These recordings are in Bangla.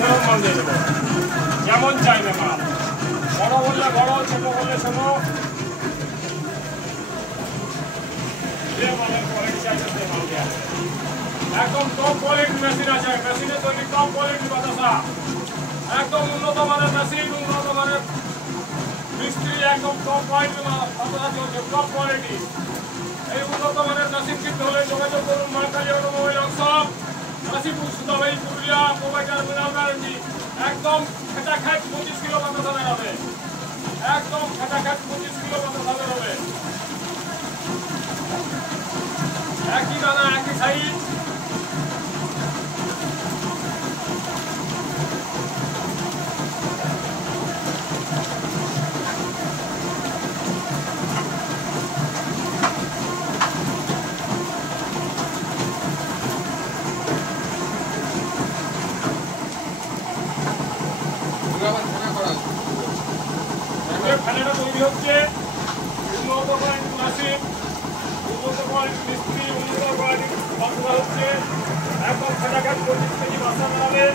সেরকম মাল দিয়ে দেবো, যেমন চাইবে মাল, বড় বললে বড়, ছোট বললে ছোট, যে মালের কোয়ালিটি চাইবে সে মাল দেওয়া আছে। একদম টপ কোয়ালিটির মেশিন আছে, মেশিনে তৈরি টপ কোয়ালিটির বাতাসা, একদম উন্নত মানের মেশিন, উন্নত মানের মিস্ত্রি, একদম টপ কোয়ালিটির বাতাসা চলছে, টপ কোয়ালিটি। এই উন্নত মানের মেশিন কিনতে হলে যোগাযোগ করুন Ma Kali automobile workshop, Kashipur Sutabari, Purulia, provider Minal guarantee. একদম খেটাখাট 25 কিলো বাতাসা বেরোবে, একদম খেটাখাট 25 কিলো বাতাসা বেরোবে, একই দানা একই সাইজ। ফ্যানেটা তৈরি হচ্ছে উন্নত কোয়ালিটির মেশিন, উন্নত কোয়ালিটির মিস্ত্রি, উন্নত কোয়ালিটির বাসা হচ্ছে, একদম খেটাখাট 25 কেজি বাসা বেড়াবে।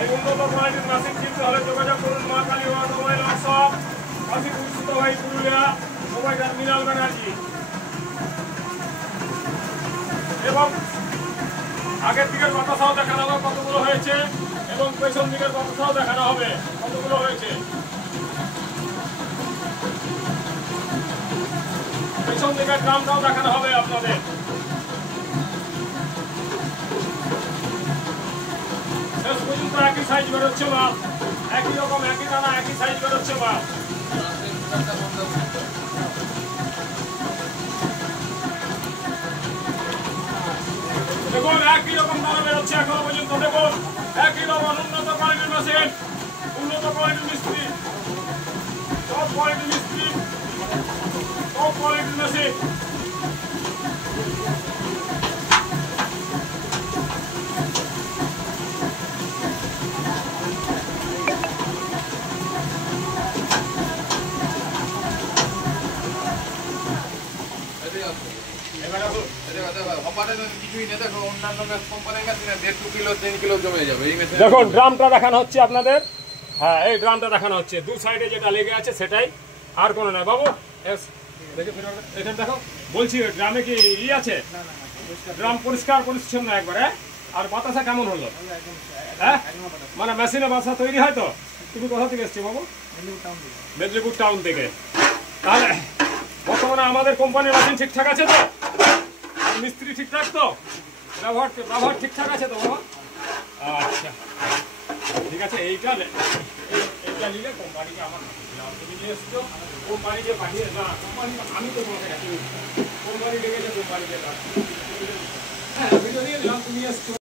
এই উন্নত কোয়ালিটির মেশিন কিনতে হলে যোগাযোগ করুন Ma Kali automobile workshop, Kashipur Sutabari, Purulia, provider Minal Banerjee. এবং আগের দিকের বাতাসাও দেখানো হবে কতগুলো হয়েছে, এবং পেছন দিকের বাতাসাও দেখানো হবে কতগুলো হয়েছে। পেছন দিকের ড্রামটাও দেখানো হবে আপনাদের। শেষ পর্যন্ত একই সাইজ বেরোচ্ছে মাল, একই রকম একই দানা একই সাইজ বেরোচ্ছে মাল। দেখুন একই রকম দানা বেরোচ্ছে এখনো পর্যন্ত, দেখুন একই রকম উন্নত কোয়ালিটির মেশিন, উন্নত কোয়ালিটির মিস্ত্রি, টপ কোয়ালিটির মিস্ত্রি, টপ কোয়ালিটির মেশিন। দেখুন ড্রামটা দেখানো হচ্ছে আপনাদের, হ্যাঁ এই ড্রামটা দেখানো হচ্ছে, দু সাইডে যেটা লেগে আছে সেটাই, আর কোনো নয় বাবু। এখানে দেখো বলছি ড্রামে কি ই আছে, ড্রাম পরিষ্কার পরিচ্ছন্ন একবারে। আর বাতাসা কেমন হলো? হ্যাঁ মানে মেশিনে বাসা তৈরি হয় তো। তুমি কোথা থেকে এসছো বাবু? মেদিনীপুর টাউন থেকে। তাহলে বর্তমানে আমাদের কোম্পানির মেশিন ঠিকঠাক আছে তো? মিস্ত্রি ঠিকঠাক তো? ব্যবহার ঠিকঠাক আছে তো বাবা? আচ্ছা ঠিক আছে। এইটা নিলে কোম্পানিকে আমার তুমি নিয়ে এসছো, কোম্পানি যে পাঠিয়ে না, কোম্পানি আমি তো তোমাকে কোম্পানি ডেকেছে, কোম্পানিকে হ্যাঁ ভিডিও দিয়ে দিলাম, তুমি এসছো।